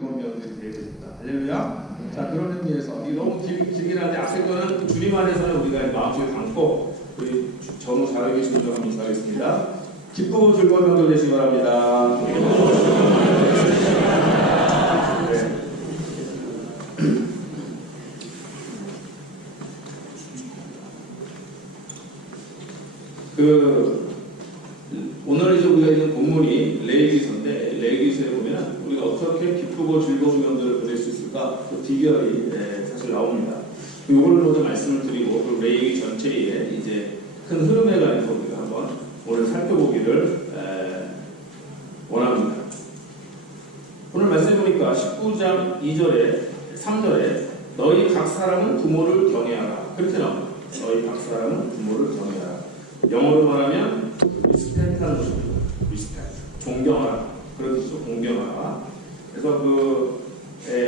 명들이 되겠습니다. 할렐루야. 자, 그런 의미에서 이 너무 길긴 한데 앞에 거는 주님 안에서는 우리가 마음속에 담고 우리 전후 잘하고 계신 분들 한번 인사하겠습니다. 기쁘고 즐거운 명절 되시기 바랍니다. 네. 오늘 이제 우리가 있는 본문이 레위기서인데 레위기서에 보면 우리가 어떻게 기쁘고 즐거운 명절을 보낼 수 있을까 그 비결이 사실 나옵니다. 이걸 먼저 말씀을 드리고 그 레위기 전체에 이제 큰 흐름에 관해서 우리가 한번 오늘 살펴보기를 원합니다. 오늘 말씀 보니까 19장 2절에 3절에 너희 각 사람은 부모를 경외하라 그렇게 나옵니다. 너희 각 사람은 부모를 경외하라. 영어로 말하면 리스펙트하는 것입니다. 리스펙트, 존경하라 그런 뜻이죠. 공경하라. 그래서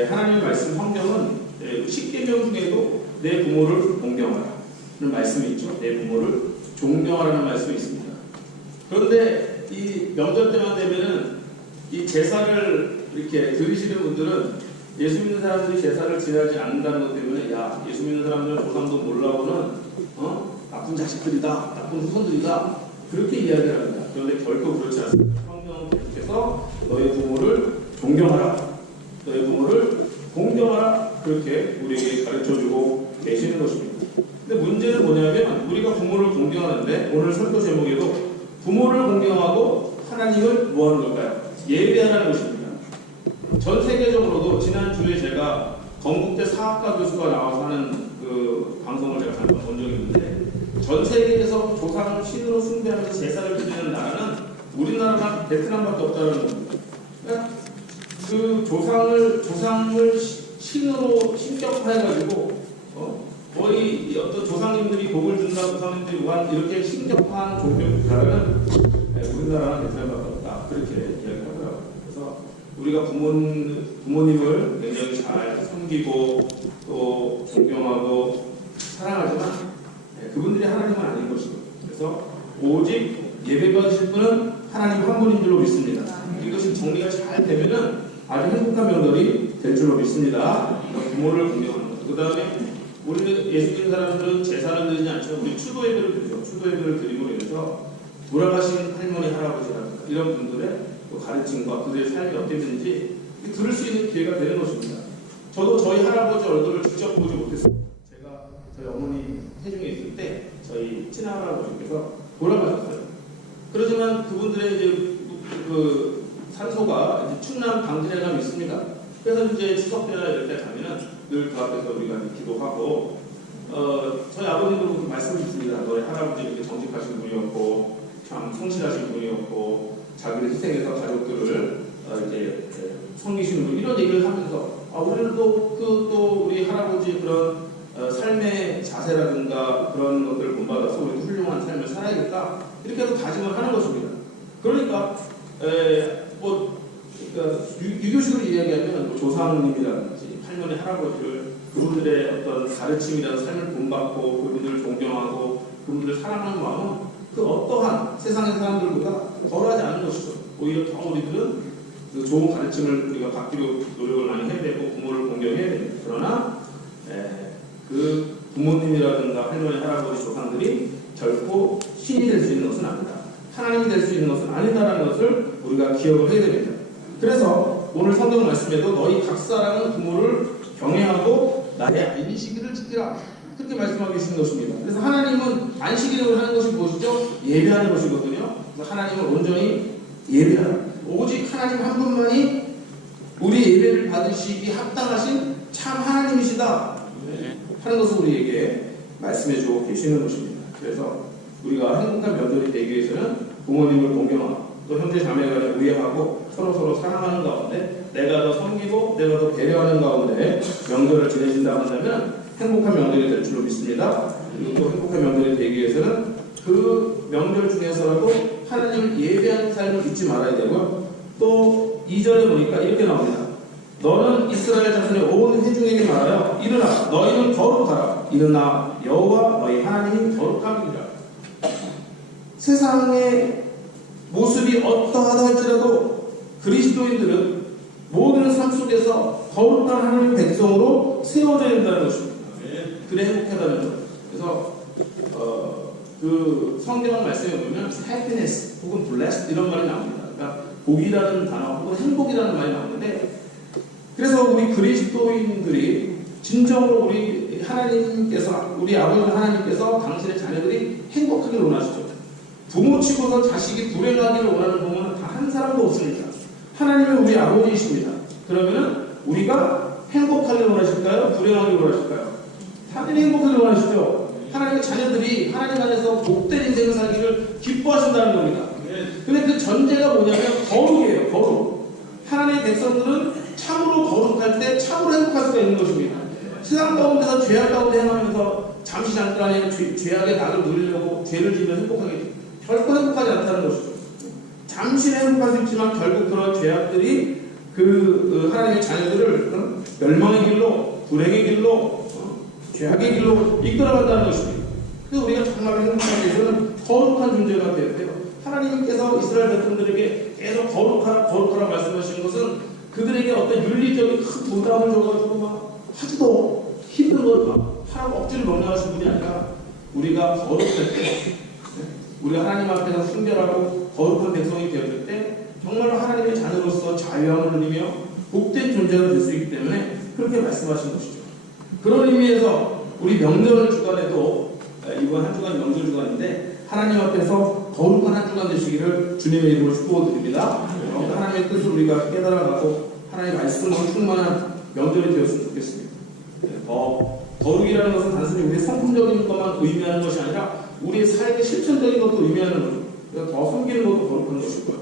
하나님의 말씀 성경은 10계명 중에도 내 부모를 공경하라는 말씀이 있죠. 내 부모를 존경하라는 말씀이 있습니다. 그런데 이 명절 때만 되면은 이 제사를 이렇게 드리시는 분들은 예수 믿는 사람들이 제사를 지내지 않는다는 것 때문에 야, 예수 믿는 사람들은 조상도 몰라오는 나쁜 자식들이다, 나쁜 후손들이다 그렇게 이야기를 합니다. 그런데 결코 그렇지 않습니다. 성경은 계속해서 너의 부모를 존경하라, 너의 부모를 공경하라 그렇게 우리에게 가르쳐주고 계시는 것입니다. 근데 문제는 뭐냐면 우리가 부모를 공경하는데 오늘 설교 제목에도 부모를 공경하고 하나님을 뭐하는 걸까요? 예배하라는 것입니다. 전 세계적으로도 지난주에 제가 건국대 사학과 교수가 나와서 하는 그 방송을 제가 잠깐 본 적이 있는데 전 세계에서 조상을 신으로 숭배하면서 제사를 드리는 나라는 우리나라만 베트남밖에 없다는 겁니다. 그러니까 그 조상을 신으로 신격화해가지고 거의 어떤 조상님들이 복을 준다, 조상님들이 무한 이렇게 신격화한 종교라는 우리나라는 베트남밖에 없다 그렇게 이야기하더라고요. 그래서 우리가 부모님을 굉장히 잘 섬기고 또 존경하고 사랑하지만 그분들이 하나님은 아닌 것이고 그래서 오직 예배받으실 분은 하나님 한 분인 줄로 믿습니다. 이것이 정리가 잘 되면은 아주 행복한 명절이 될 줄로 믿습니다. 부모를 공경하는 것. 그 다음에 우리 예수 믿는 사람들은 제사를 드리지 않지만 우리 추도 예배를 드리죠. 추도 예배를 드림으로 인해서 돌아가신 할머니 할아버지라든가 이런 분들의 가르침과 그들의 삶이 어땠는지 들을 수 있는 기회가 되는 것입니다. 저도 저희 할아버지 얼굴을 직접 보지 못했어요. 제가 저희 어머니 태중에 있을 때 저희 친할아버지께서 돌아가셨어요. 그렇지만 그분들의 이제 그 산소가 이제 충남 당진에 가면 있습니다. 그래서 이제 추석 때나 이럴 때 가면은 늘 그 앞에서 우리가 기도하고 저희 아버님도 말씀을 듣습니다. 너희 할아버지 이렇게 정직하신 분이었고 참 성실하신 분이었고 자기를 희생해서 가족들을 이제 섬기시는 분 이런 얘기를 하면서 우리는 또 우리 할아버지 그런 삶의 자세라든가 그런 것들을 본받아서 우리 훌륭한 삶을 살아야겠다 이렇게 해서 다짐을 하는 것입니다. 그러니까 그러니까 유교식으로 이야기하면 조상님이라든지 할머니 할아버지를 그분들의 어떤 가르침이라는 삶을 본받고 그분들을 존경하고 그분들을 사랑하는 마음은 그 어떠한 세상의 사람들보다 덜하지 않은 것이죠. 오히려 더 우리들은 그 좋은 가르침을 우리가 받기로 노력을 많이 해야 되고 부모를 공경해야 됩니다. 그러나 그 부모님이라든가 할머니 할아버지 조상들이 결코 신이 될 수 있는 것은 아니다. 하나님이 될 수 있는 것은 아니다라는 것을 우리가 기억을 해야 됩니다. 그래서 오늘 성경 말씀에도 너희 각 사람은 부모를 경외하고 나의 안식일을 지키라 그렇게 말씀하고 계신 것입니다. 그래서 하나님은 안식일을 하는 것이 무엇이죠? 예배하는 것이거든요. 그래서 하나님을 온전히 예배하라. 오직 하나님 한 분만이 우리 예배를 받으시기 합당하신 참 하나님이시다 하는 것을 우리에게 말씀해 주고 계시는 것입니다. 그래서 우리가 행복한 명절이 되기 위해서는 부모님을 공경하고 또 형제 자매 간에 우애하고 서로 사랑하는 가운데 내가 더 섬기고 내가 더 배려하는 가운데 명절을 지내신다고 한다면 행복한 명절이 될 줄로 믿습니다. 그리고 또 행복한 명절이 되기 위해서는 그 명절 중에서라도 하나님을 예배하는 삶을 잊지 말아야 되고요. 또 2절에 보니까 이렇게 나옵니다. 너는 이스라엘 자손의 온 회중에게 말하여 일어나 너희는 거룩하라. 이는 나 여호와 너희 하나님이 거룩함이니라. 세상의 모습이 어떠하다 할지라도 그리스도인들은 모든 삶 속에서 거룩한 하나님의 백성으로 세워져야 된다는 것입니다. 그래 행복하다는 것. 그래서 그 성경 말씀에 보면 happiness 혹은 blessed 이런 말이 나옵니다. 그러니까 복이라는 단어 혹은 행복이라는 말이 나오는데, 그래서 우리 그리스도인들이 진정으로 우리 하나님께서, 우리 아버지 하나님께서 당신의 자녀들이 행복하기를 원하시죠. 부모 치고서 자식이 불행하기를 원하는 부모는 다 한 사람도 없습니다. 하나님은 우리 아버지이십니다. 그러면은 우리가 행복하기를 원하실까요? 불행하기를 원하실까요? 당연히 행복하기를 원하시죠. 하나님의 자녀들이 하나님 안에서 복된 인생을 살기를 기뻐하신다는 겁니다. 근데 그 전제가 뭐냐면 거룩이에요. 거룩. 하나님의 백성들은 참으로 거룩할 때 참으로 행복할 수가 있는 것입니다. 세상 가운데서 죄악 가운데 행하면서 잠시 잠깐의 죄악의 낙을 누리려고 죄를 지으면 행복하겠죠. 결코 행복하지 않다는 것이죠. 잠시는 행복할 수 있지만 결국 그런 죄악들이 그 하나님의 자녀들을 멸망의 길로, 불행의 길로, 죄악의 길로 이끌어간다는 것입니다. 그래서 우리가 정말 행복하기 위해서는 거룩한 존재가 되어야 돼요. 하나님께서 이스라엘 백성들에게 계속 거룩하라 거룩하라 말씀하시는 것은 그들에게 어떤 윤리적인 큰 부담을 줘가지고 막 하지도 힘든 걸 막 하라고 억지를 명령하신 분이 아니라, 우리가 거룩할 때, 우리가 하나님 앞에서 순결하고 거룩한 백성이 되었을 때 정말로 하나님의 자녀로서 자유함을 누리며 복된 존재가 될 수 있기 때문에 그렇게 말씀하신 것이죠. 그런 의미에서 우리 명절 주간에도, 이번 한 주간 명절 주간인데 하나님 앞에서 거룩한 한 주간 되시기를 주님의 이름으로 축복드립니다. 하나님의 뜻을 우리가 깨달아가고 하나님의 말씀으로 충만한 명절이 되었으면 좋겠습니다. 거룩이라는 것은 단순히 우리의 성품적인 것만 의미하는 것이 아니라 우리의 삶의 실천적인 것도 의미하는 거죠. 그래서 더 섬기는 것도 거룩한 것이고요.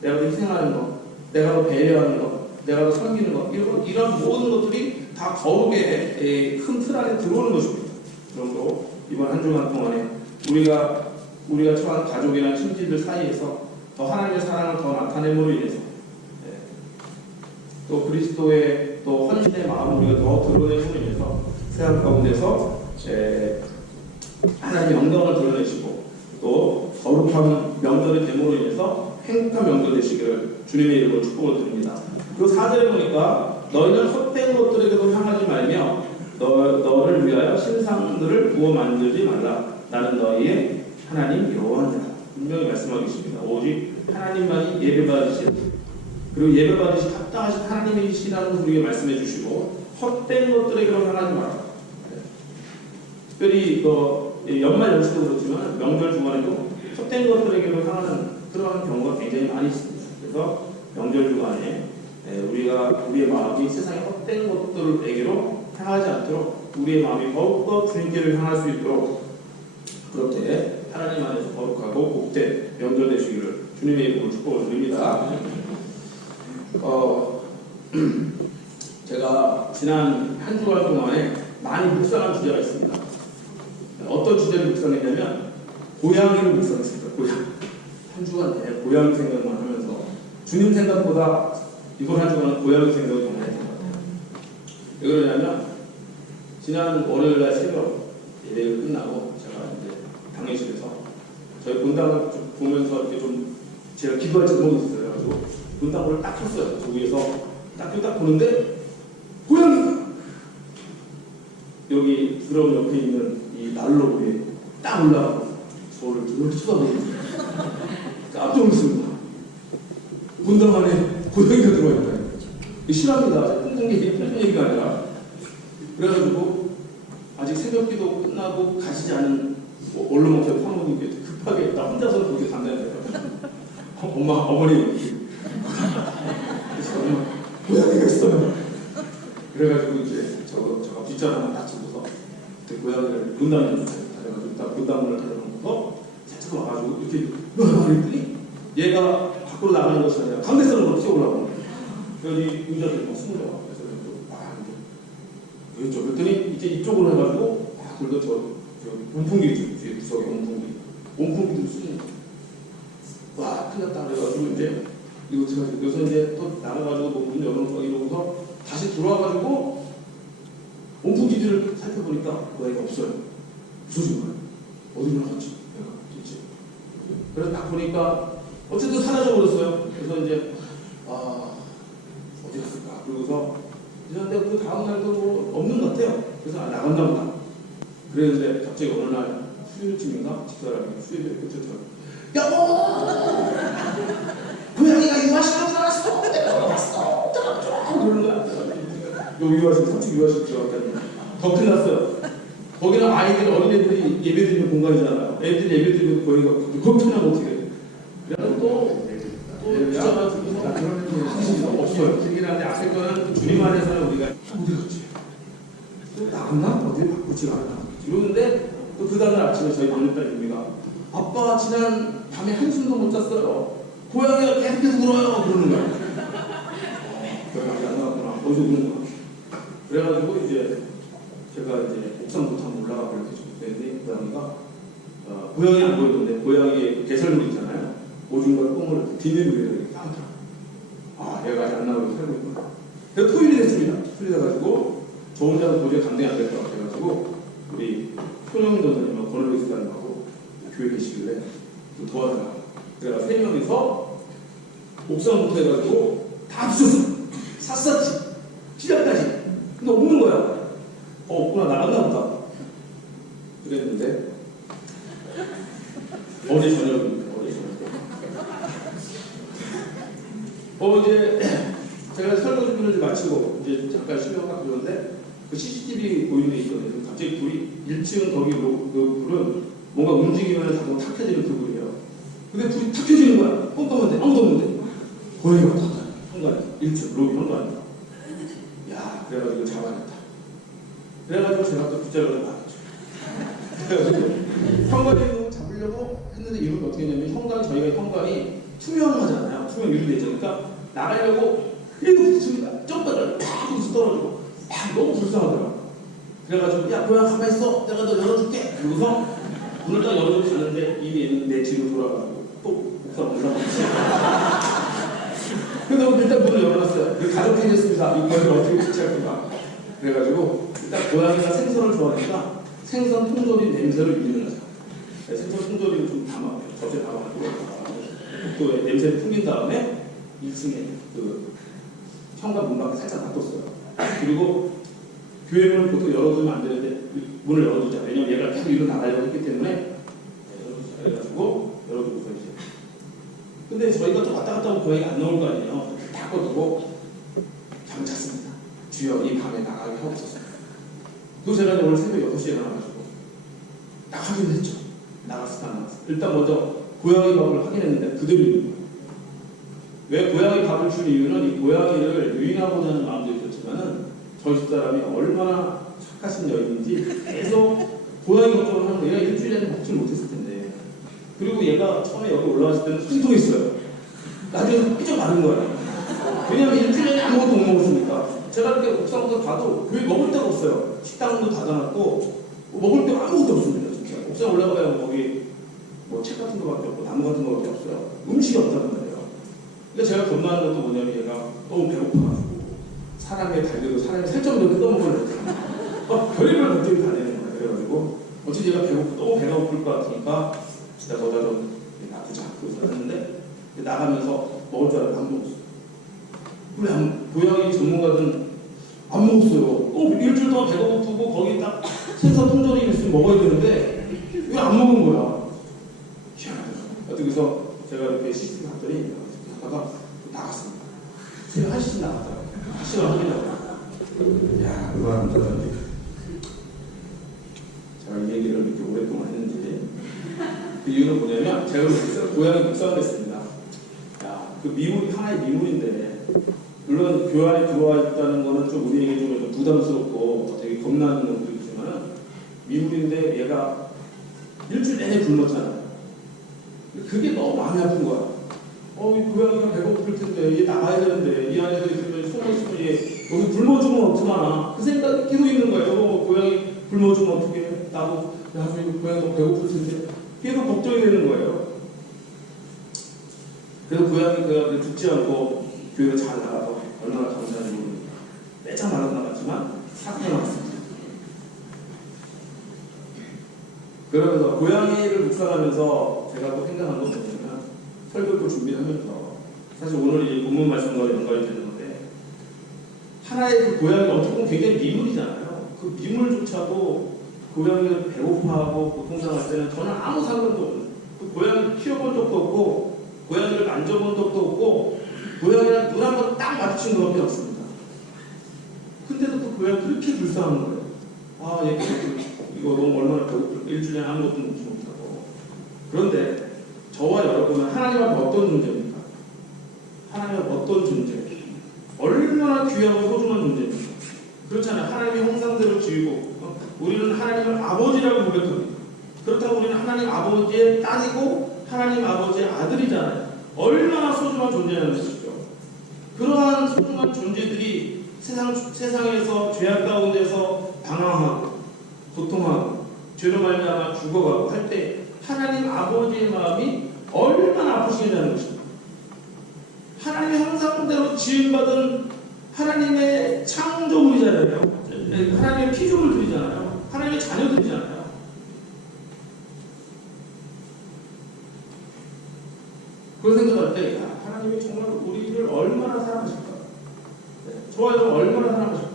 내가 더 희생하는 것, 내가 더 배려하는 것, 내가 더 섬기는 것, 이런 모든 것들이 다 거룩의 큰 틀 안에 들어오는 것입니다. 그러므로 이번 한 주간 동안에 우리가 처한 가족이나 친지들 사이에서 더 하나님의 사랑을 더 나타냄으로 인해서, 또 그리스도의 또 헌신의 마음을 우리가 더 드러내므로 인해서 세상 가운데서 하나님의 영광을 드러내시고 또 거룩한 명절의 됨으로 인해서 행복한 명절 되시기를 주님의 이름으로 축복을 드립니다. 그리고 4절에 보니까 너희는 헛된 것들에게도 향하지 말며 너를 위하여 신상들을 구워 만들지 말라. 나는 너희의 하나님 여호와니라. 분명히 말씀하고 있습니다. 오직 하나님만이 예배받으실, 그리고 예배받으실 합당하신 하나님이시라는 것을 우리에게 말씀해 주시고 헛된 것들에게로 향하지 마라. 특별히 연말 연시도 그렇지만 명절 주간에도 헛된 것들에게로 향하는 그러한 경우가 굉장히 많이 있습니다. 그래서 명절 주간에 우리의 마음이 세상의 헛된 것들에게로 향하지 않도록 우리의 마음이 더욱더 주님께를 향할 수 있도록 그렇게 하나님 안에서 거룩하고 복된 명절 되시기를 주님의 이름으로 축복을 드립니다. 제가 지난 한 주간 동안에 많이 묵상한 주제가 있습니다. 어떤 주제를 묵상했냐면 고양이를 묵상했습니다. 고양이. 한 주간 내내 고양이 생각만 하면서 주님 생각보다 이번 한 주간은 고양이 생각이 더 많이 했던 것 같아요. 왜 그러냐면 지난 월요일날 새벽 예배가 끝나고 제가 이제 당회실에서 저희 본당을 보면서 이렇게 좀 제가 기도할 제목이 있어요. 그래가지고 본당을 딱 켰어요. 저 위에서 딱 보는데 고양이가 여기 드럼 옆에 있는 이 난로 위에 딱 올라가고 저를 이렇게 쳐다보고 깜짝 놀랐습니다. 본당 안에 고양이가 들어와 있다. 실합니다. 편전 얘기가 아니라. 그래가지고 아직 새벽기도 끝나고 가시지 않은 원로목사 사모님께 급하게 나 혼자서 거기 간다는 거예요. 어머니 그래서 엄마 고양이가 있어요. 그래가지고 이제 제가 뒷자리 하나 딱 쳐서 그 고양이를 분당에 다녀가지고 딱 분당문을 닫아놓고 살짝 와가지고 이렇게 그랬더니 얘가 밖으로 나가는 것이 아니라 강대선으로 뛰어올라오는 거예요. 여기 의자들이 막 숨어져. 그래서 왼쪽 그랬더니 이제 이쪽으로 해가지고 막 돌던 저 온풍기 뒤에 구석에 온풍기도 쓰는 거예요. 와 큰일 났다 그래가지고 이제 이거 제가 여기서 이제 또 나가가지고 문 열어놓고 이러고서 다시 들어와가지고 온풍기들을 살펴보니까 고양이가 없어요. 무서워진 거예요. 어디로 나갔지? 내가 도대체. 그래서 딱 보니까 어쨌든 사라져 버렸어요. 그래서 이제 어디 갔어? 다음 날도 뭐 없는 것 같아요. 그래서 나간다 보다. 그랬는데 갑자기 어느 날 수요일쯤인가 집사람이 수요일에 끝에 여보! 고양이가 유아실로 들어왔어! 내가 봤어! 그러는 거야. 요 유아실, 3층 유아실 들어갔다니 더 큰일 났어요. 거기는 아이들, 어린애들이 예배 드리는 공간이잖아요. 애들이 예배 드리는 고양이가 거기 터나면 어떻게 해? 그래서 또 부자가지고 없어요. 그긴 한데 앞에 거는 주님 안에서는 우리가 어디 갔지? 또 나갔나? 어디 바꾸지 않았나? 이러는데 또 그 다음날 아침에 저희 막내딸 유미가 아빠 지난 밤에 한숨도 못 잤어요. 고양이가 계속 울어요. 그러는 거야. 고양이가 안 나왔구나. 어디서 우는 거야. 그래가지고 이제 제가 이제 옥상부터 한번 올라가 보려고 했는데 고양이 안 보였는데 고양이 개설물 있잖아요. 오줌과 똥을 비닐로 이렇게 까먹더라. 아, 얘가 아직 안 나오고 살고 있구나. 그래서 토요일이 됐습니다. 토요일이 돼가지고 저 혼자서 도저히 감당이 안 될 것 같아가지고 우리 손영 전사님하고 권을로 이사님하고 교회 계시길래 도와달라. 그래서 3명이서 옥상부터 해가지고 다 부셨어. 샅샅이 시작까지. 근데 없는 거야. 없구나, 나갔나 보다. 그랬는데 어제 저녁입니다. 이제 제가 설거 준비를 마치고 이제 잠깐 쉬려고 딱 그러는데 그 CCTV 보이는 데 있거든요. 갑자기 불이 1층 거기 그 불은 뭔가 움직이면 자꾸 탁 켜지는 그 불이에요. 근데 불이 탁 켜지는 거야. 깜깜한데 아무도 없는데 고양이가 탁 현관에 1층 로비 현관에. 야, 그래가지고 잡아냈다. 그래가지고 제가 또 빗자루를 막았죠. 그래가지고 현관에 잡으려고 했는데 이걸 어떻게 했냐면 저희가 현관이 투명하잖아요. 투명 유리돼 있죠. 그러니까 나가려고 계속 붙습니다. 점프를 팍 하고서 떨어지고 팍 너무 불쌍하더라. 그래가지고 야 고양 가만히 있어. 내가 너 열어줄게. 그러고서 문을 딱 열어주고 가는데 이미 얘는 내 집으로 돌아가고 또 옥상 올라가고 그래서 일단 문을 열어놨어요. 가족 해냈습니다. 이거를 어떻게 대체할 건가. 그래가지고 일단 고양이가 생선을 좋아하니까 생선 통조림 냄새를 유인하자. 생선 통조림을 좀 담아 접시에 담아가지고 또 냄새를 풍긴 다음에 1층에 그 현관 문 밖에 살짝 놔뒀어요. 그리고 교회문을 보통 열어두면 안 되는데 문을 열어두자. 왜냐면 얘가 계속 일로 나가려고 했기 때문에 그래가지고 열어두고서 이제. 근데 저희가 또 왔다 갔다 하면 고양이가 안 나올 거 아니에요. 다 꺼두고 잠을 잤습니다. 주여 이 밤에 나가게 하옵소서. 또 제가 오늘 새벽 6시에 일어나가지고 딱 확인했죠. 나갔을까 안 나갔을까. 일단 먼저 고양이 밥을 확인했는데 그대로 있는 거예요. 왜 고양이 밥을 줄 이유는 이 고양이를 유인하고자 하는 마음도 있었지만은 저희 집사람이 얼마나 착하신 여인인지 계속 고양이 걱정을 하는 거예요. 얘가 일주일에는 먹지를 못했을 텐데. 그리고 얘가 처음에 여기 올라왔을 때는 숨통했어요. 나중에 삐쩍 마른 거야. 왜냐면 일주일에 아무것도 못 먹었으니까. 제가 이렇게 옥상부터 봐도 교회 먹을 데가 없어요. 식당도 닫아놨고 먹을 데가 아무것도 없습니다. 진짜. 옥상 올라가면 거기 뭐 책 같은 거밖에 없고 나무 같은 거밖에 없어요. 음식이 없다는 거예요. 그러니까 제가 겁나는 것도 뭐냐면 얘가 너무 배고파가지고 사람의 달걀도 사람이 살점도 뜯어먹으려고 별의별 걱정이 다 되는 거예요. 그래가지고 어차피 얘가 너무 배가 고플 것 같으니까 진짜 너다 좀 놔두자. 그래서 했는데 나가면서 먹을 줄 알았는데 안 먹었어요. 우리 고양이 전문가들은 안 먹었어요. 일주일 동안 배가 고프고 거기 딱 생선 통조림 있으면 먹어야 되는데 왜 안 먹은 거야? 희한하더라고요. 그래서 제가 이렇게 CCTV 봤더니 하다가 나갔습니다. 새벽 1시쯤 나갔더라고요. 1시간 확인하고. 야, 얼마나 힘들었는데. 제가 이 얘기를 이렇게 오랫동안 했는지. 그 이유는 뭐냐면 제가 고양이 묵상을 했습니다. 야, 그 미물, 하나의 미물인데 물론 교회 안에 들어와 있다는 거는 좀 우리에게 좀 부담스럽고 되게 겁나는 것도 있지만 미물인데 얘가 일주일 내내 굶었잖아요. 그게 너무 마음이 아픈 거야. 이 고양이가 배고플 텐데 얘 나가야 되는데 이 안에서 있으면 숨어 있으면 얘 여기 굶어주면 어떡하나 그 생각이 계속 있는 거예요. 고양이 굶어주면 어떡해. 나도 나중에 고양이가 배고플 텐데 계속 걱정이 되는 거예요. 그래서 고양이가 죽지 않고 교회가 잘 나가서 얼마나 감사한지 모릅니다. 빼짝 말아 나갔지만 살아났습니다. 그러면서 고양이를 묵상하면서 제가 또 생각한 건 뭐냐면 설교를 준비하면서 사실 오늘 이 본문 말씀과 연관이 되는 건데 하나의 그 고양이 어떻게 보면 굉장히 미물이잖아요. 그 미물조차도 고양이를 배고파하고 고통당할 때는 저는 아무 상관도 없는, 그 고양이를 키워본 적도 없고 고양이를 만져본 적도 없고 고양이랑 눈 한 번 딱 마주친 것밖에 없습니다. 근데도 그 고양이 그렇게 불쌍한 거예요. 아, 얘 이거 너무 얼마나 배고플까. 일주일에 아무것도 먹지 못하고. 그런데 저와 여러분은 하나님 앞에 어떤 존재입니까? 하나님 앞에 어떤 존재? 얼마나 귀하고 소중한 존재입니까? 그렇잖아요. 하나님의 형상대로 지으고 우리는 하나님을 아버지라고 고백합니다. 그렇다고 우리는 하나님 아버지의 딸이고 하나님 아버지의 아들이잖아요. 얼마나 소중한 존재라는 것이죠. 그러한 소중한 존재들이 세상에서 죄악 가운데서 방황하고 고통하고 죄로 말미암아 죽어가고 할 때 하나님 아버지의 마음이 얼마나 아프시겠다는 것입니다. 하나님의 형상대로 지음받은 하나님의 창조물이잖아요. 하나님의 피조물들이잖아요. 하나님의 자녀들이잖아요. 그런 생각할 때 하나님이 정말 우리를 얼마나 사랑하실까? 저와 여러분 얼마나 사랑하실까?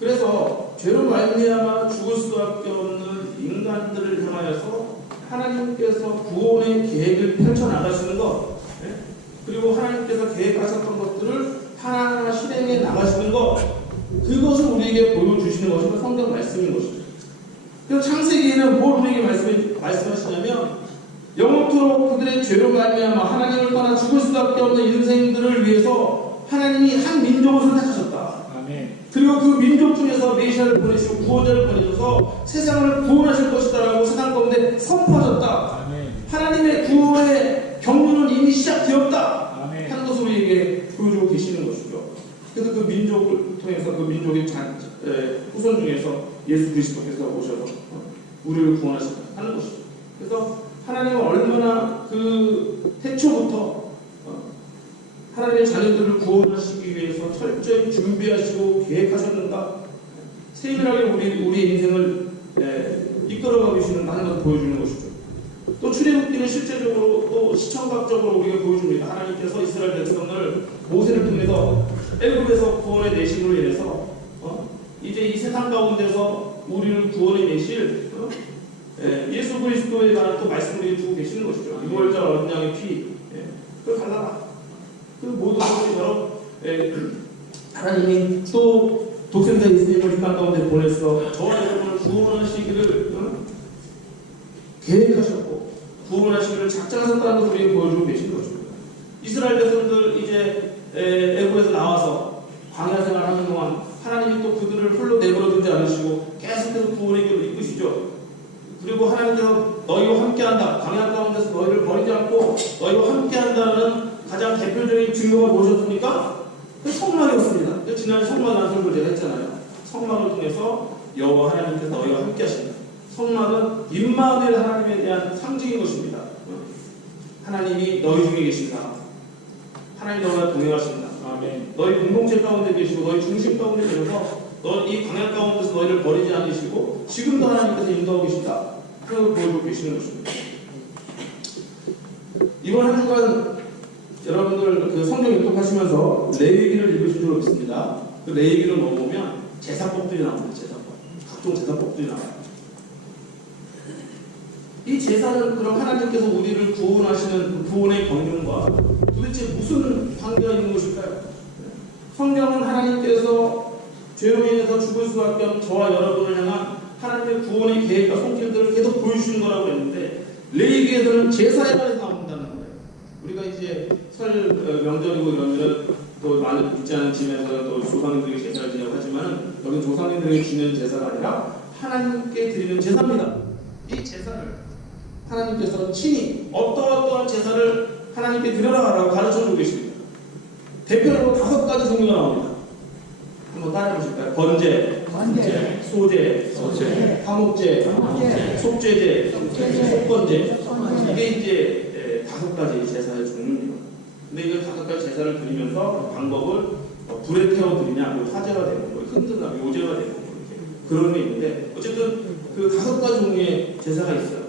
그래서 죄로 말미암아 죽을 수밖에 없는 인간들을 향하여서 하나님께서 구원의 계획을 펼쳐나가시는 것, 그리고 하나님께서 계획하셨던 것들을 하나하나 실행해 나가시는 것, 그것을 우리에게 보여주시는 것이 성경 말씀인 것이죠. 그래서 창세기에는 뭘 우리에게 말씀하시냐면 영원토록 그들의 죄로 말미암아 하나님을 떠나 죽을 수밖에 없는 인생들을 위해서 하나님이 한 민족을 선택하셨다. 아멘. 그리고 그 민족 중에서 메시아를 보내시고 구원자를 보내셔서 세상을 구원하실 것이다라고 세상 가운데 선포하셨다. 아멘. 하나님의 구원의 경륜은 이미 시작되었다. 아멘. 하는 것을 우리에게 보여주고 계시는 것이죠. 그래서 그 민족을 통해서 그 민족의 후손 중에서 예수 그리스도께서 오셔서 우리를 구원하셨다 하는 것이죠. 그래서 하나님은 얼마나 그 태초부터 하나님의 자녀들을 구원하시기 위해서 철저히 준비하시고 계획하셨는가, 세밀하게 우리의 인생을 이끌어가고 계시는가 하는 것을 보여주는 것이죠. 또 출애굽기는 실제적으로 또 시청각적으로 우리가 보여줍니다. 하나님께서 이스라엘 백성을 모세를 통해서 애굽에서 구원해 내심으로 인해서 이제 이 세상 가운데서 우리를 구원해 내실 예수 그리스도에 관한 또 말씀을 두고 계시는 것이죠. 유월절 어린 양의 피, 그걸 갈라라. 그 모든 것들이 바로 하나님이 또 독생자 예수님을 이 땅 가운데 보내서 저와 여러분을 구원하시기를 계획하셨고 구원하시기를 작정하셨다는 것을 우리에게 보여주고 계시는 것입니다. 이스라엘 백성들 이제 애굽에서 나와서 광야 생활하는 동안 하나님이 또 그들을 홀로 내버려두지 않으시고 계속해서 구원의 길을 이끄시죠. 그리고 하나님께서 너희와 함께한다. 광야 가운데서 너희를 버리지 않고 너희와 함께한다는 가장 대표적인 증거가 무엇이었습니까? 그 성막이었습니다. 지난해 성막 안설을 제가 했잖아요. 성막을 통해서 여호와 하나님께서 너희와 함께하신다. 성막은 임마누엘 하나님에 대한 상징인 것입니다. 하나님이 너희 중에 계신다. 하나님 너희와 동행하신다. 아멘. 너희 공동체 가운데 계시고 너희 중심 가운데 계셔서 이 광야 가운데서 너희를 버리지 않으시고 지금도 하나님께서 인도하고 계신다. 그걸 보여주고 계시는 것입니다. 이번 한 주간 여러분들 그 성경 읽독하시면서 레위기를 읽으신 줄 믿습니다. 그 레위기를 넘어보면 제사법들이 나옵니다. 제사법. 각종 제사법들이 나와요. 이 제사는 그럼 하나님께서 우리를 구원하시는 구원의 경륜과 도대체 무슨 관계가 있는 것일까요? 성경은 하나님께서 죄로 인해서 죽을 수밖에 없는 저와 여러분을 향한 하나님의 구원의 계획과 손길들을 계속 보여주시는 거라고 했는데 레위기에서는 제사에 관해서 나온다는 거예요. 우리가 이제 설 명절이고 이러면 또 많은 믿지 않은 집에서는 또 조상님들에게 제사를 지내고 하지만 여기 조상님들에게 지내는 제사가 아니라 하나님께 드리는 제사입니다. 이 제사를 하나님께서 친히 어떠한 제사를 하나님께 드려라라고 가르쳐주고 계십니다. 대표적으로 5가지 종류가 나옵니다. 한번 따라해보실까요? 번제, 소제, 화목제, 속죄제, 속건제. 이게 이제 5가지 제사의 종류입니다. 근데 이걸 5가지 제사를 드리면서 방법을 불에 태워 드리냐, 화제가 되는 거, 흔든다, 요제가 되는 거, 이렇게 그런 게 있는데 어쨌든 그 5가지 종류의 제사가 있어요.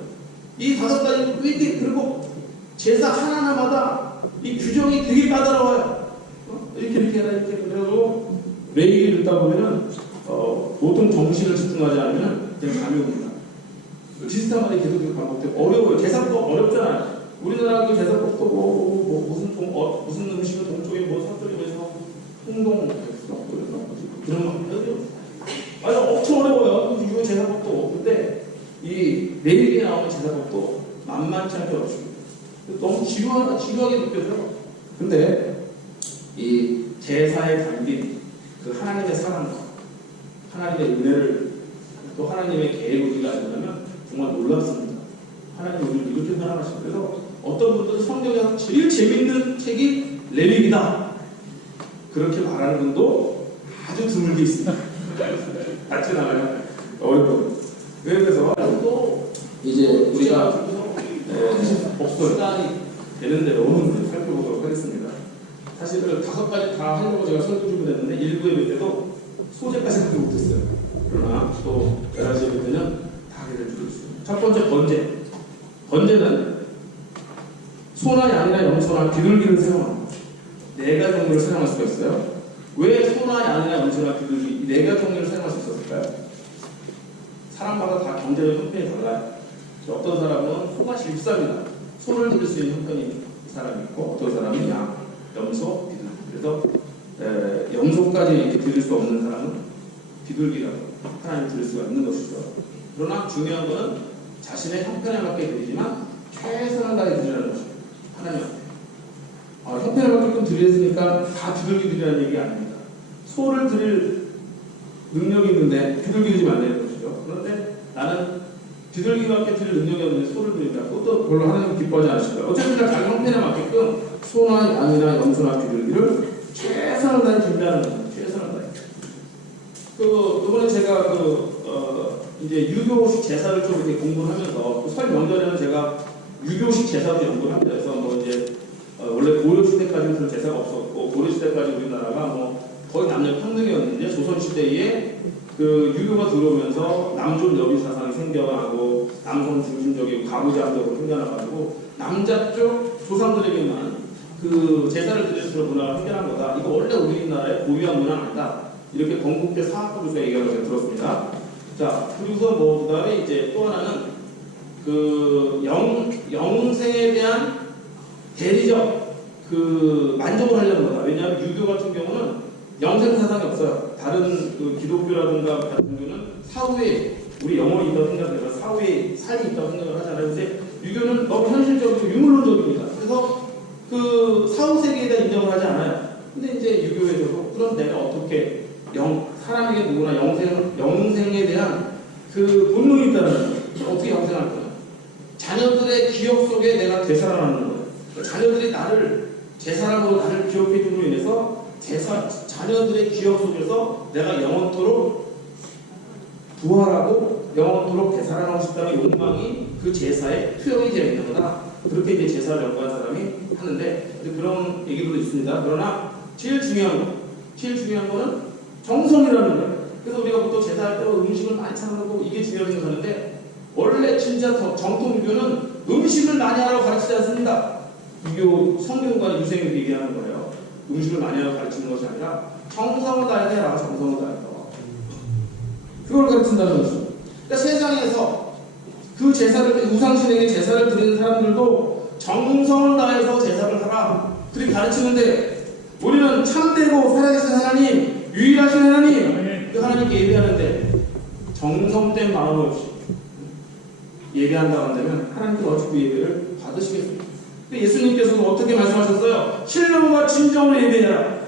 이 5가지 그리고 제사 하나하나마다 이 규정이 되게 까다로워요. 이렇게 해라 이렇게 그래가지고 레위기 듣다 보면은 보통 정신을 집중하지 않으면 그냥 감이 옵니다. 비슷한 말이 계속 반복되고 어려워요. 제사법 어렵잖아요. 우리나라 그 제사법도 무슨 음식은 동쪽에 뭐 서쪽에 뭐 홍동 그런 거 아주 엄청 어려워요. 이거 제사법도. 근데 이 레위기에 나오는 제사법도 만만치 않게 어렵습니다. 너무 지루하게 느껴져요. 근데 이 제사에 담긴 그 하나님의 사랑과 하나님의 은혜를 또 하나님의 계획을 우리가 알려면 정말 놀랍습니다. 하나님 우리를 이렇게 사랑하시고 그래서 어떤 분들은 성경에서 제일 재밌는 책이 레위기다 그렇게 말하는 분도 아주 드물게 있습니다. 같이 나가요. 어렵고 그래서 또 이제 우리가 시간이 되는 대로 살펴보도록 하겠습니다. 사실 5가지 다 하려고 제가 설교 준비했는데 1부 예배 때도 소재까지 하지 못했어요. 그러나 또 11시 예배 때는 다 하게 될 줄 있습니다. 첫 번째 번제. 번제는 소나 양이나 염소나 비둘기를 사용합니다. 4가지 종류를 사용할 수가 있어요. 왜 소나 양이나 염소나 비둘기 이 4가지 종류를 사용할 수 있었을까요? 사람마다 다 경제적 형편이 달라요. 어떤 사람은 소가 집사입니다. 소를 드릴 수 있는 형편이 사람이 있고 어떤 사람은 양, 염소, 비둘기. 그래서 염소까지 이렇게 드릴 수 없는 사람은 비둘기라고 하나님 드릴 수가 있는 것이죠. 그러나 중요한 것은 자신의 형편에 맞게 드리지만 최선을 다해 드리라는 것입니다. 하나님 형편에 맞게끔 드렸으니까 다 비둘기 드리라는 얘기 아닙니다. 소를 드릴 능력이 있는데 비둘기 드리면 안 되는 것이죠. 그런데 나는 비둘기밖에 드릴 능력이 없는데 소를 드린다. 그것도 별로 하나님 기뻐하지 않으실까요? 어쨌든 자기 형편에 맞게끔 소나 양이나 염소나 비둘기를 최선을 다해 준다는 거예요. 최선을 다해. 이번에 제가 이제 유교식 제사를 좀 이렇게 공부를 하면서 설 명절에는 제가 유교식 제사도 연구를 합니다. 그래서 뭐 이제 원래 고려 시대까지는 그런 제사가 없었고 고려 시대까지 우리나라가 뭐 거의 남녀 평등이었는데 조선 시대에 그 유교가 들어오면서 남존 여비 사상이 생겨나고 남성 중심적이고 가부장적으로 생겨나가지고 남자 쪽 조상들에게만 그 제사를 드릴 수 있는 문화가 생겨난 거다. 이거 원래 우리나라의 고유한 문화는 아니다. 이렇게 건국대 사학부에서 얘기하는 걸 들었습니다. 자, 그리고서 뭐 그다음에 이제 또 하나는 그 영생에 대한 대리적 그 만족을 하려는 거다. 왜냐하면 유교 같은 경우는 영생 사상이 없어요. 다른 그 기독교라든가 같은 경우는 사후에 우리 영혼이 있다고 생각해서 사후에 삶이 있다고 생각을 하잖아요. 근데 유교는 너무 현실적이고 유물론적입니다. 그래서 그 사후 세계에 대한 인정을 하지 않아요. 근데 이제 유교에서도 그럼 내가 어떻게 사람에게 누구나 영생에 대한 그 본능이 있다는 거예요. 어떻게 영생할 거야? 자녀들의 기억 속에 내가 되살아나는 거예요. 자녀들이 나를 제사람으로 나를 기억해 줌으로 인해서 자녀들의 기억 속에서 내가 영원토록 부활하고 영원토록 되살아나고 싶다는 욕망이 그 제사에 투영이 되어 있는 거다. 그렇게 이제 제사를 연구한 사람이 하는데 그런 얘기도 있습니다. 그러나 제일 중요한 거는 정성이라는 거예요. 그래서 우리가 보통 제사할 때 음식을 많이 차려놓고 이게 중요하다고 생각하는데 원래 진짜 정통 유교는 음식을 많이 하라고 가르치지 않습니다. 유교 성경과 유생을 얘기하는 거예요. 음식을 많이 하라고 가르치는 것이 아니라 정성을 다해서 해라. 정성을 다해서 그걸 가르친다는 거죠. 그러니까 세상에서 그 제사를 우상신에게 제사를 드리는 사람들도 정성을 다해서 제사를 하라 그렇게 가르치는데 우리는 참되고 살아계신 하나님 유일하신 하나님 그 하나님께 예배하는데 정성된 마음 없이 예배한다고 한다면 하나님께서 어찌 그 예배를 받으시겠습니까? 예수님께서도 어떻게 말씀하셨어요? 신령과 진정으로 예배해라.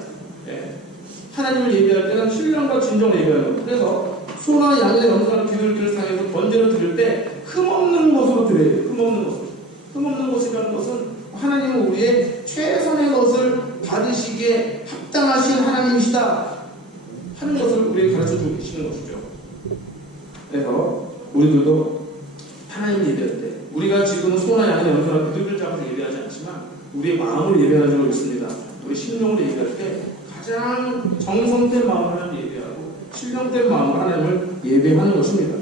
하나님을 예배할 때는 신령과 진정으로 예배하는 거예요. 그래서 소나 양이나 염소나 비둘기를 사용해서 번제를 드릴 때 흠없는 것으로 드려야 돼요. 흠없는 것으로. 흠없는 것이라는 것은 하나님은 우리의 최선의 것을 받으시기에 합당하신 하나님이시다 하는 것을 우리에게 가르쳐주고 계시는 것이죠. 그래서 우리들도 하나님 예배할 때 우리가 지금 소나 양이나 염소나 비둘기를 잡아서 예배하지 않지만 우리의 마음으로 예배하는 줄 있습니다. 우리 심령으로 예배할 때 가장 정성된 마음으로 하나님을 예배하고 신령된 마음으로 하나님을 예배하는 것입니다.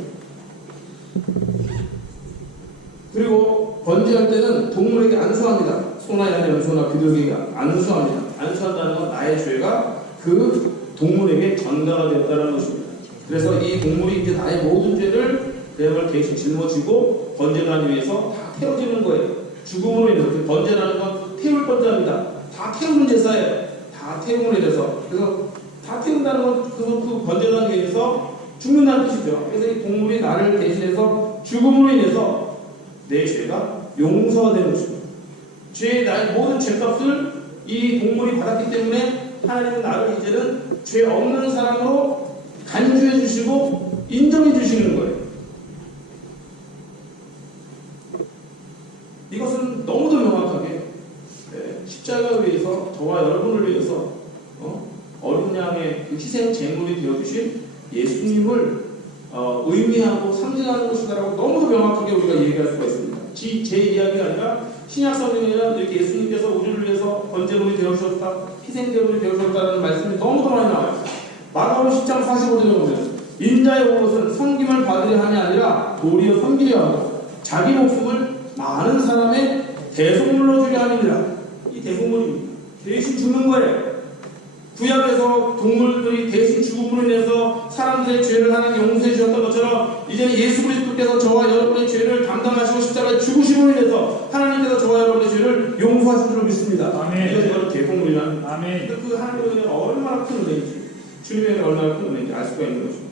그리고 번제할 때는 동물에게 안수합니다. 소나 양이나 염소나 비둘기가 안수합니다. 안수한다는 건 나의 죄가 그 동물에게 전가가 되었다는 것입니다. 그래서 이 동물이 이제 나의 모든 죄를 그야말로 대신 짊어지고 번제단 위에서 다 태워지는 거예요. 죽음으로 인해서 번제라는 건 태울 번제입니다. 다 태우는 제사예요. 다 태움으로 인해서. 그래서 다 태운다는 건 그 번제단 위에서 죽는다는 뜻이죠. 그래서 이 동물이 나를 대신해서 죽음으로 인해서 내 죄가 용서가 되는 것입니다. 나의 모든 죄값을 이 동물이 받았기 때문에 하나님은 나를 이제는 죄 없는 사람으로 간주해 주시고 인정해 주시는 거예요. 이것은 너무도 명확하게 십자가 위에서 저와 여러분을 위해서 어린 양의 그 희생 제물이 되어주신 예수님을 의미하고 상징하는 것이다라고 너무도 명확하게 우리가 얘기할 수가 있습니다. 제 이야기가 아니라 신약 성경에는 이렇게 예수님께서 우리를 위해서 번제물이 되어주셨다, 희생제물이 되어주셨다는 말씀이 너무도 많이 나와요. 마가복음 10장 45절에 보면 인자의 온 것은 섬김을 받으려 함이 아니라 도리어 섬기려 하고 자기 목숨을 많은 사람의 대속물로 주려 함이니라. 이 대속물이 대신 죽는 거예요. 구약에서 동물들이 대신 죽음으로 인해서 사람들의 죄를 하나님 용서해 주셨던 것처럼 이제는 예수 그리스도께서 저와 여러분의 죄를 담당하시고 십자가에 죽으심으로 인해서 하나님께서 저와 여러분의 죄를 용서하신 줄로 믿습니다. 아멘. 이것이 바로 대속물이라는 거예요. 아멘. 그 하나님의 은혜가 얼마나 큰 은혜인지, 주님의 은혜가 얼마나 큰 은혜인지 알 수가 있는 것입니다.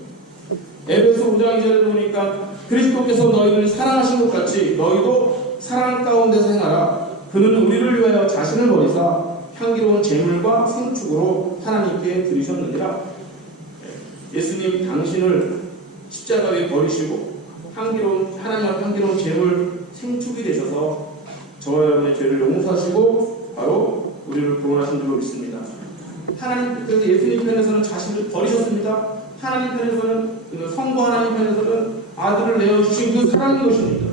에베소 5장 2절에 보니까 그리스도께서 너희를 사랑하신 것 같이 너희도 사랑 가운데서 행하라. 그는 우리를 위하여 자신을 버리사 향기로운 제물과 생축으로 하나님께 드리셨느니라. 예수님 당신을 십자가 위에 버리시고 하나님 앞에 향기로운 제물 생축이 되셔서 저와 여러분의 죄를 용서하시고 바로 우리를 구원하신 줄로 믿습니다. 그래서 예수님 편에서는 자신을 버리셨습니다. 하나님 편에서는 성부 하나님 편에서는 아들을 내어주신 그 사랑인 것입니다.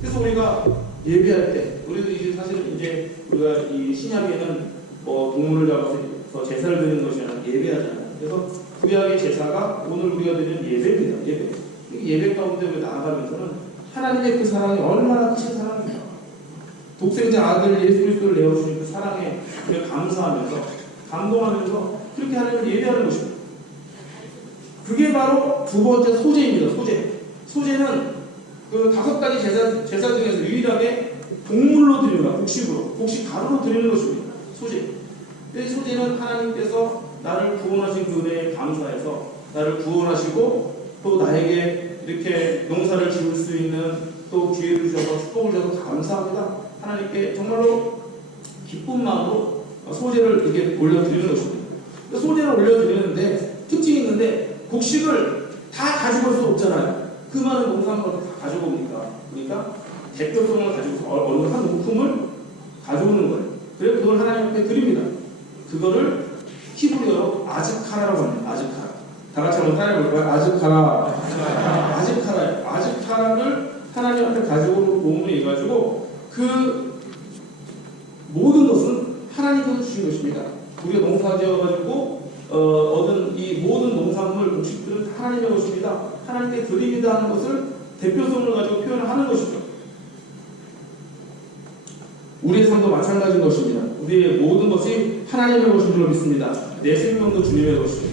그래서 우리가 예배할 때 우리도 이제 사실은 이제 우리가 이 신약에는 동물을 잡아서 제사를 드리는 것이 아니라 예배하잖아요. 그래서 구약의 제사가 오늘 우리가 드리는 예배입니다. 예배 가운데 우리가 나아가면서는 하나님의 그 사랑이 얼마나 큰 사랑입니까? 독생자 아들 예수 그리스도를 내어주신 그 사랑에 우리가 감사하면서 감동하면서 그렇게 하나님을 예배하는 것입니다. 그게 바로 두 번째 소제입니다. 소제는 그 5가지 제사 중에서 유일하게 동물로 드리는 것, 곡식 가루로 드리는 것입니다. 소제. 이 소제는 하나님께서 나를 구원하신 그 은혜에 감사해서 나를 구원하시고 또 나에게 이렇게 농사를 지을 수 있는 또 기회를 주셔서 축복을 주셔서 감사합니다. 하나님께 정말로 기쁜 마음으로 소제를 이렇게 올려드리는 것입니다. 소제를 올려드리는데 특징이 있는데 곡식을 다 가지고 올 수 없잖아요. 그 많은 농산물을 다 가지고 옵니까? 그러니까 대표성을 가지고 어느 한 움큼을 가져오는 거예요. 그래서 그걸 하나님 앞에 드립니다. 그거를 히브리어로 아즈카라라고 합니다. 아즈카라. 다 같이 한번 따라해볼까요? 아즈카라. 아즈카라를 하나님 앞에 가지고 몸을 해가지고 그 모든 것은 하나님께서 주신 것입니다. 우리가 농사지어가지고 얻은 이 모든 농산물, 음식들은 하나님의 것입니다. 하나님께 드립니다 하는 것을 대표성을 가지고 표현을 하는 것이죠. 우리의 삶도 마찬가지인 것입니다. 우리의 모든 것이 하나님의 것인 줄로 믿습니다. 내 생명도 주님의 것이고,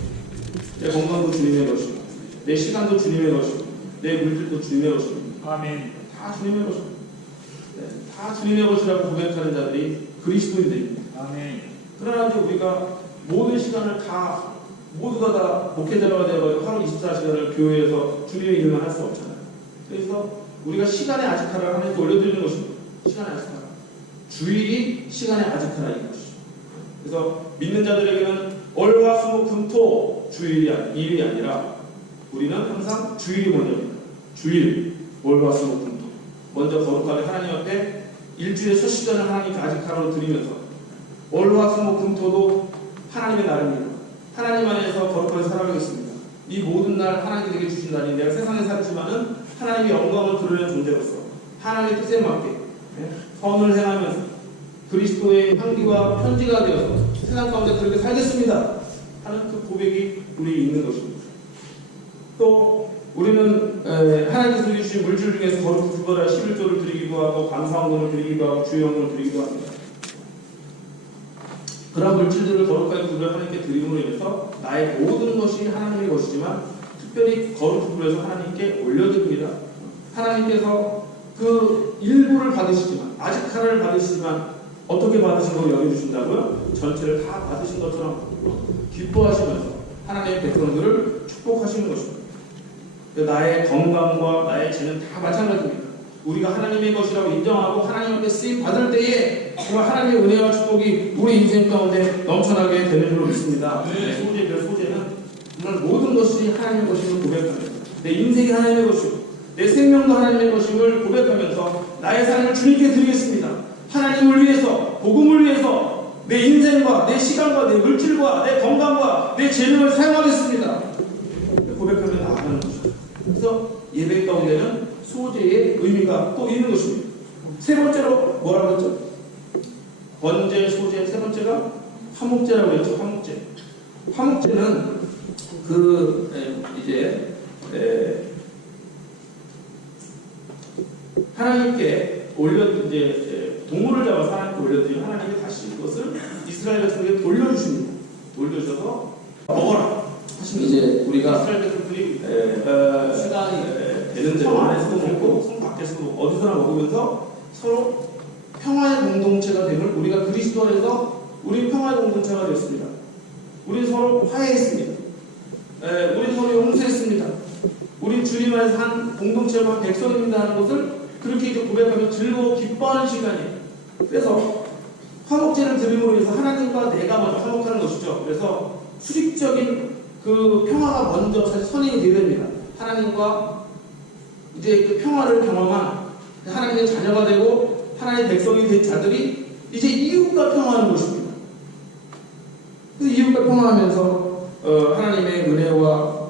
내 건강도 주님의 것이고, 내 시간도 주님의 것이고, 내 물질도 주님의 것입니다. 아멘. 다 주님의 것입니다. 다 주님의 것이라고 고백하는 자들이 그리스도인들입니다. 아멘. 그러나 이제 우리가 모든 시간을 모두가 다 목회자가 되어가지고 하루 24시간을 교회에서 주님의 일만 할 수 없잖아요. 그래서 우리가 시간의 아지카라를 하나님께 올려드리는 것입니다. 시간의 아지카라. 주일이 시간의 아지카라인 것이죠. 그래서 믿는 자들에게는 월화 수목 금토 일이 아니라 우리는 항상 주일이 먼저입니다. 주일, 월화 수목 금토. 먼저 거룩하게 하나님 앞에 일주일의 첫 시간을 하나님께 아지카라로 드리면서 월화 수목 금토도 하나님의 날입니다. 하나님 안에서 거룩하게 살아가겠습니다. 이 모든 날 하나님에게 주신 날이 내가 세상에 살지만은 하나님의 영광을 드러내는 존재로서 하나님의 뜻에 맞게 선을 행하면서 그리스도의 향기와 편지가 되어서 세상 가운데 그렇게 살겠습니다 하는 그 고백이 우리에 있는 것입니다. 또 우리는 하나님께서 주신 물질 중에서 거룩히 그거라 11조를 드리기도 하고 감사원금을 드리기도 하고 주의원금을 드리기도 합니다. 그런 물질들을 거룩하게 구별해 하나님께 드림으로 인해서 나의 모든 것이 하나님의 것이지만 특별히 거룩 구별해서 하나님께 올려드립니다. 하나님께서 그 일부를 받으시지만 아직 하나를 받으시지만 어떻게 받으신 걸 여겨주신다고요? 전체를 다 받으신 것처럼 기뻐하시면서 하나님의 백성들을 축복하시는 것입니다. 나의 건강과 나의 재는 다 마찬가지입니다. 우리가 하나님의 것이라고 인정하고 하나님 앞에 쓰임 받을 때에 정말 하나님의 은혜와 축복이 우리 인생 가운데 넘쳐나게 되는 줄로 믿습니다. 내 소재별 소재는 정말 모든 것이 하나님의 것임을 고백합니다. 내 인생이 하나님의 것이고 내 생명도 하나님의 것임을 고백하면서 나의 삶을 주님께 드리겠습니다. 하나님을 위해서, 복음을 위해서 내 인생과 내 시간과 내 물질과 내 건강과 내 재능을 사용하겠습니다. 고백하며 나아가는 것입니다. 그래서 예배 가운데는 소재의 의미가 또 있는 것입니다. 세 번째로 뭐라고 했죠? 번제, 소재, 세 번째가 화목제라고 했죠. 화목제. 화목제는 하나님께 동물을 잡아서 하나님께 올려드리면 하나님이 다시 그것을 이스라엘 백성에게 돌려주십니다. 돌려주셔서 먹어라 하시면 이제 우리가 이스라엘 백성들이 시간이 되는 대로 안에서도 먹고 성 밖에서도 먹고 어디서나 먹으면서 서로 평화의 공동체가 됨을 우리가 그리스도 안에서 우리 평화의 공동체가 되었습니다. 우리 서로 화해했습니다. 우리 서로 용서했습니다. 우리 주님 안에서 한 공동체와 백성입니다 하는 것을 그렇게 이제 고백하며 즐거워 기뻐하는 시간이에요. 그래서 화목제를 드림으로 해서 하나님과 내가 먼저 화목하는 것이죠. 그래서 수직적인 그 평화가 먼저 사실 선행이 되어야 됩니다. 하나님과 이제 그 평화를 경험한 하나님의 자녀가 되고 하나님의 백성이 된 자들이 이제 이웃과 평화하는 것입니다. 그래서 이웃과 평화하면서 하나님의 은혜와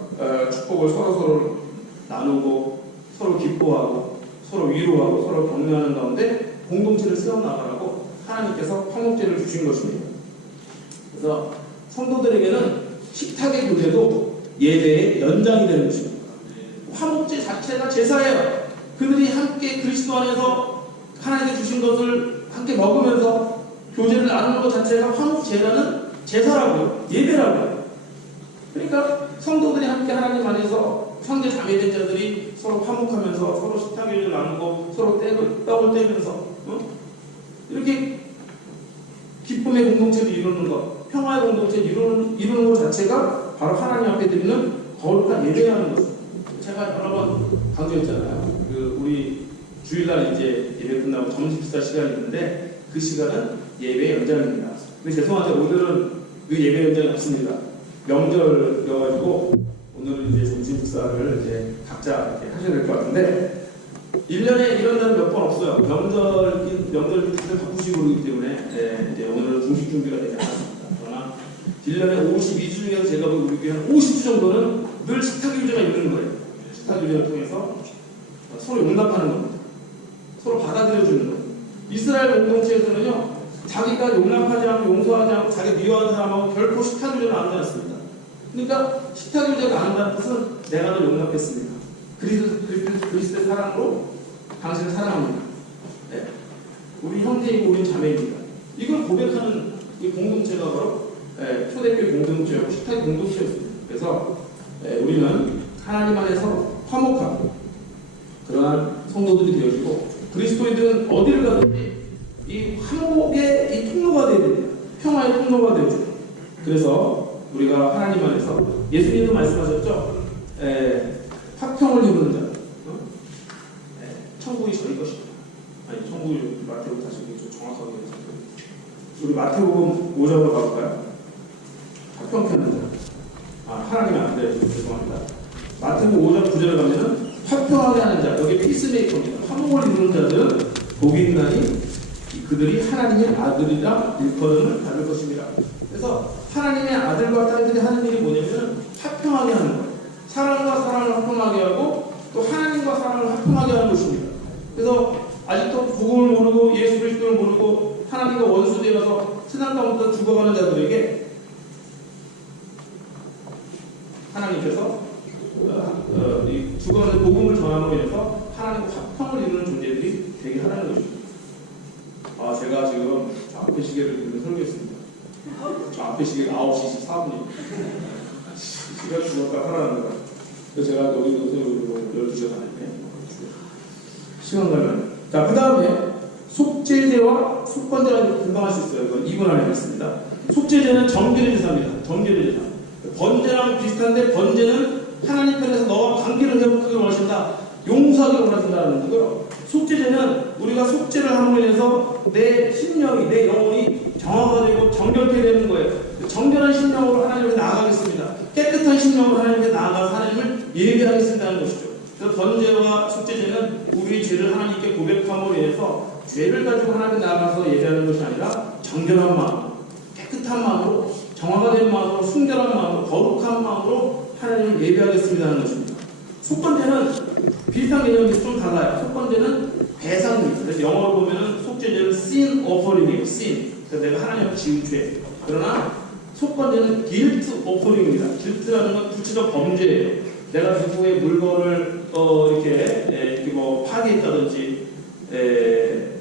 축복을 서로 나누고 서로 기뻐하고 서로 위로하고 서로 격려하는 가운데 공동체를 세워나가라고 하나님께서 화목제를 주신 것입니다. 그래서 성도들에게는 식탁의 교제도 예배의 연장이 되는 것입니다. 화목제 자체가 제사예요. 그들이 함께 그리스도 안에서 하나님께 주신 것을 함께 먹으면서 교제를 나누는 것 자체가 화목제라는 제사라고요. 예배라고요. 그러니까 성도들이 함께 하나님 안에서 형제 자매된 자들이 서로 화목하면서 서로 식탁을 나누고 서로 떡을 떼면서 이렇게 기쁨의 공동체를 이루는 것, 평화의 공동체를 이루는 것 자체가 바로 하나님 앞에 드리는 거룩한 예배라는 것입니다. 제가 여러 번 강조했잖아요. 우리 주일날 이제 예배 끝나고 점심 식사 시간이 있는데 그 시간은 예배 연장입니다. 근데 죄송하죠. 오늘은 그 예배 연장이 없습니다. 명절이어가지고 오늘은 이제 점심 식사를 이제 각자 이렇게 하셔야 될 것 같은데 1년에 이런 날은 몇 번 없어요. 명절 다들 바쁘시고 그러기 때문에 이제 오늘은 중식 준비가 되지 않았습니다. 그러나 1년에 52주 중에서 제가 우리 교회 한 50주 정도는 늘 식탁 교제가 있는 거예요. 식탁 교제를 통해서 서로 용납하는 겁니다. 서로 받아들여주는 거예요. 이스라엘 공동체에서는요, 자기가 용납하지 않고 용서하지 않고 자기 미워하는 사람하고 결코 식탁 교제를 안 하였습니다. 그러니까 식탁 교제가 안 한다는 뜻은 내가 널 용납했습니다. 그리스도의 사랑으로 당신을 사랑합니다. 네. 우리 형제이고 우리 자매입니다. 이걸 고백하는 이 공동체가 바로 초대교회 공동체였고 식탁의 공동체였습니다. 그래서 우리는 하나님 안에서 화목하고 그러한 성도들이 되어지고 그리스도인들은 어디를 가든지 이 화목의 이 통로가 되어야 됩니다. 평화의 통로가 되어져요. 그래서 우리가 하나님 안에서 예수님도 말씀하셨죠. 화평을 이루는 자 천국이 저희 것이다. 아니 천국이 마태복음 다시 정확하게 우리 마태복음 5장으로 가볼까요? 화평 펴는 자. 하나님의 아들 죄송합니다. 마태복음 5장 9절에 가면은 화평하게 하는 자, 여기 피스메이커입니다. 화목을 이루는 자들은 복이 있나니 그들이 하나님의 아들이라 일컬음을 받을 것입니다. 그래서 하나님의 아들과 딸들이 하는 일이 뭐냐면 화평하게 하는 거예요. 사랑과 사랑을 화평하게 하고 또 하나님과 사랑을 화평하게 하는 것입니다. 그래서 아직도 복음을 모르고 예수 그리스도를 모르고 하나님과 원수되어서 세상 가운데 죽어가는 자들에게 하나님께서 죽어가는 복음을 전함으로 인해서 하나님과 화평을 이루는 존재들이 되게 하라는 것입니다. 제가 지금 앞에 시계를 들고 설교했습니다. 저 앞에 시계가 9시 24분이에요. 시가 죽었다 살아나는 거야. 그래서 제가 여기 넣어서 12시에 가는데 시간 가면. 자, 그 다음에 속죄제와 속건제가 금방 할 수 있어요. 이건 2분 안에 하겠습니다. 속죄제는 정결의 제사입니다. 정결의 제사. 번제랑 비슷한데 번제는 하나님 편에서 너와 관계를 회복하기를 원하신다. 용서하기를 원하신다는 거고요. 속죄제는 우리가 속죄를 함으로 인해서 내 심령이, 내 영혼이 정화가 되고 정결케 되는 거예요. 정결한 심령으로 하나님께 나아가겠습니다. 깨끗한 심령으로 하나님께 나아가서 하나님을 예배하겠습니다는 것이죠. 그래서 번제와 속죄제는 우리의 죄를 하나님께 고백함으로 인해서 죄를 가지고 하나님께 나아가서 예배하는 것이 아니라 정결한 마음, 깨끗한 마음으로, 정화가 된 마음으로, 순결한 마음으로, 거룩한 마음으로 하나님을 예배하겠습니다 하는 것입니다. 속건제는 비슷한 개념이 좀 달라요. 속건제는 배상입니다. 그래서 영어로 보면은 속죄제는 sin offering이에요. sin. 그래서 내가 하나님 앞에 지은 죄. 그러나 속건제는 guilt offering입니다. guilt라는 건 구체적 범죄예요. 내가 누구의 물건을 이렇게 뭐 파괴했다든지,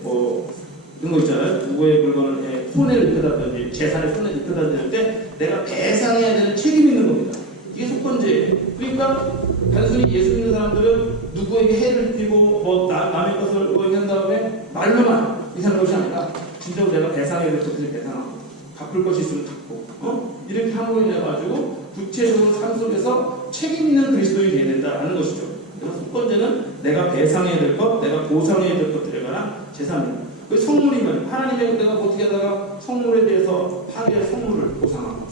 뭐 이런 거 있잖아요. 누구의 물건을 손해를 입혔다든지, 재산에 손해를 입혔다든지 내가 배상해야 되는 책임이 있는 겁니다. 이게 속건제예요. 그러니까 단순히 예수 믿는 사람들은 누구에게 해를 입히고 뭐 남의 것을 의한 다음에 말로만 이사는 것이 아니라 진짜로 내가 배상해야 될 것을 배상하고 갚을 것이 있으면 갚고 이렇게 함으로 인해 가지고 구체적으로 삶 속에서 책임 있는 그리스도인이 되어야 된다는 것이죠. 그래서 속건제는 내가 배상해야 될 것, 내가 보상해야 될 것들에 관한 제사입니다. 그 성물이면 하나님의 내가 어떻게 하다가 성물에 대해서 파괴할 성물을 보상하고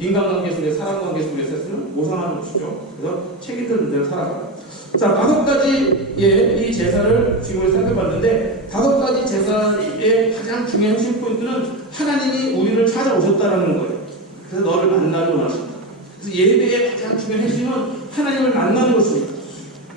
인간관계 속에 사람관계 속에서는 보상하는 것이죠. 그래서 책임들 대로 살아가요. 자, 5가지의 이 제사를 지금 살펴봤는데 5가지 제사의 가장 중요한 핵심 포인트는 하나님이 우리를 찾아오셨다는 거예요. 그래서 너를 만나러 원하신다. 그래서 예배의 가장 중요한 핵심은 하나님을 만나는 것입니다.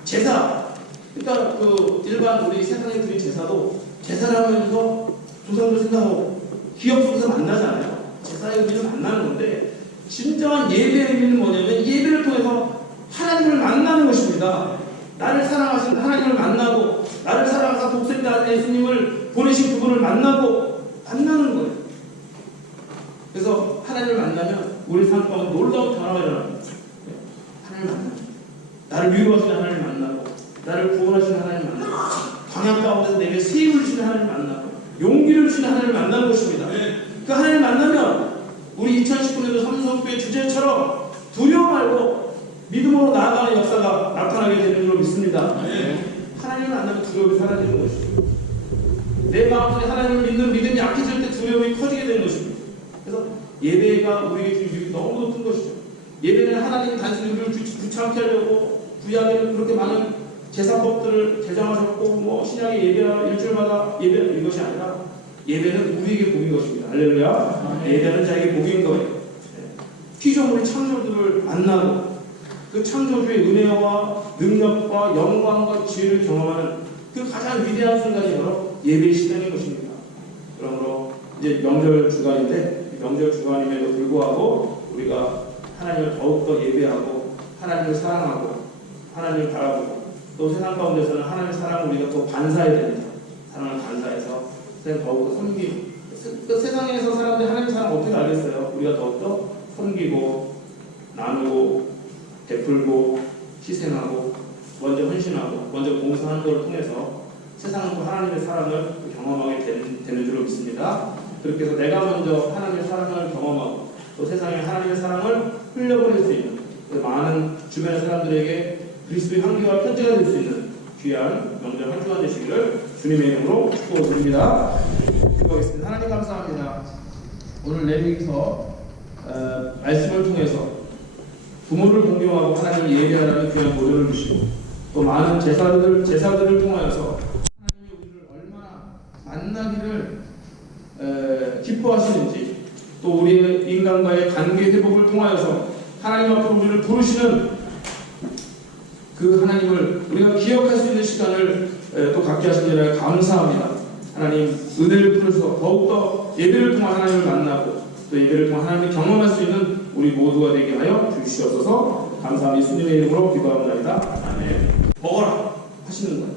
제사. 그러니까 그 일반 우리 세상에 드린 제사도 제사를 하면서 조상도 생각하고 기억 속에서 만나잖아요. 제사의 의미는 만나는 건데 진정한 예배의 의미는 뭐냐면 예배를 통해서 하나님을 만나는 것입니다. 나를 사랑하신 하나님을 만나고 나를 사랑하사 독생자 예수님을 보내신 그분을 만나고 만나는 거예요. 그래서 하나님을 만나면 우리 삶 가운데 놀라운 변화가 일어납니다. 하나님을 만나면 나를 위로하시는 하나님을 만나고 나를 구원하시는 하나님을 만나고 광야 가운데서 내게 세임을 주시는 하나님을 만나고 용기를 주시는 하나님을 만나는 것입니다. 그 하나님을 만나면 우리 2019년도 삼성교회 주제처럼 두려워 말고 믿음으로 나아가는 역사가 나타나게 되는 줄로 믿습니다. 하나님을 만나면 두려움이 사라지는 것이죠. 내 마음속에 하나님을 믿는 믿음이 약해질 때 두려움이 커지게 되는 것입니다. 그래서 예배가 우리에게 주는 유익이 너무 높은 것이죠. 예배는 하나님 단순히 우리를 귀찮게 하려고 구약에는 그렇게 많은 제사법들을 제정하셨고 뭐 신약의 예배와 일주일마다 예배 이것이 아니라 예배는 우리에게 복인 것입니다. 할렐루야. 예배는 자에게 복인 거예요. 피조물의 창조주를 만나고 그 창조주의 은혜와 능력과 영광과 지혜를 경험하는 그 가장 위대한 순간이 바로 예배의 시간인 것입니다. 그러므로 이제 명절 주간인데 명절 주간임에도 불구하고 우리가 하나님을 더욱더 예배하고 하나님을 사랑하고 하나님을 바라보고 또 세상 가운데서는 하나님의 사랑을 우리가 또 반사해야 됩니다. 사랑을 반사해서 더욱더 섬기고 그 세상에서 사람들이 하나님의 사랑을 어떻게 알겠어요? 우리가 더욱더 섬기고 나누고 베풀고 희생하고 먼저 헌신하고 먼저 봉사하는 것을 통해서 세상은 또 하나님의 사랑을 경험하게 되는 줄로 믿습니다. 그렇게 해서 내가 먼저 하나님의 사랑을 경험하고 또 세상에 하나님의 사랑을 흘려보낼 수 있는 많은 주변의 사람들에게 그리스도의 향기와 편지가 될 수 있는 귀한 명절 한 주간 되시기를 주님의 이름으로 축복드립니다. 기도하겠습니다. 하나님 감사합니다. 오늘 레위기서 말씀을 통해서 부모를 공경하고 하나님을 예배하라는 귀한 모델을 주시고 또 많은 제사들을 통하여서 하나님이 우리를 얼마나 만나기를 기뻐하시는지 또 우리의 인간과의 관계 회복을 통하여서 하나님 앞으로 우리를 부르시는 그 하나님을 우리가 기억할 수 있는 시간을 또 갖게 하신 줄 감사합니다. 하나님 은혜를 풀어서 더욱더 예배를 통한 하나님을 만나고 또 예배를 통한 하나님을 경험할 수 있는 우리 모두가 되게 하여 주시옵소서. 감사합니다. 예수님의 이름으로 기도합니다. 아멘. 먹어라 하시는 거예요.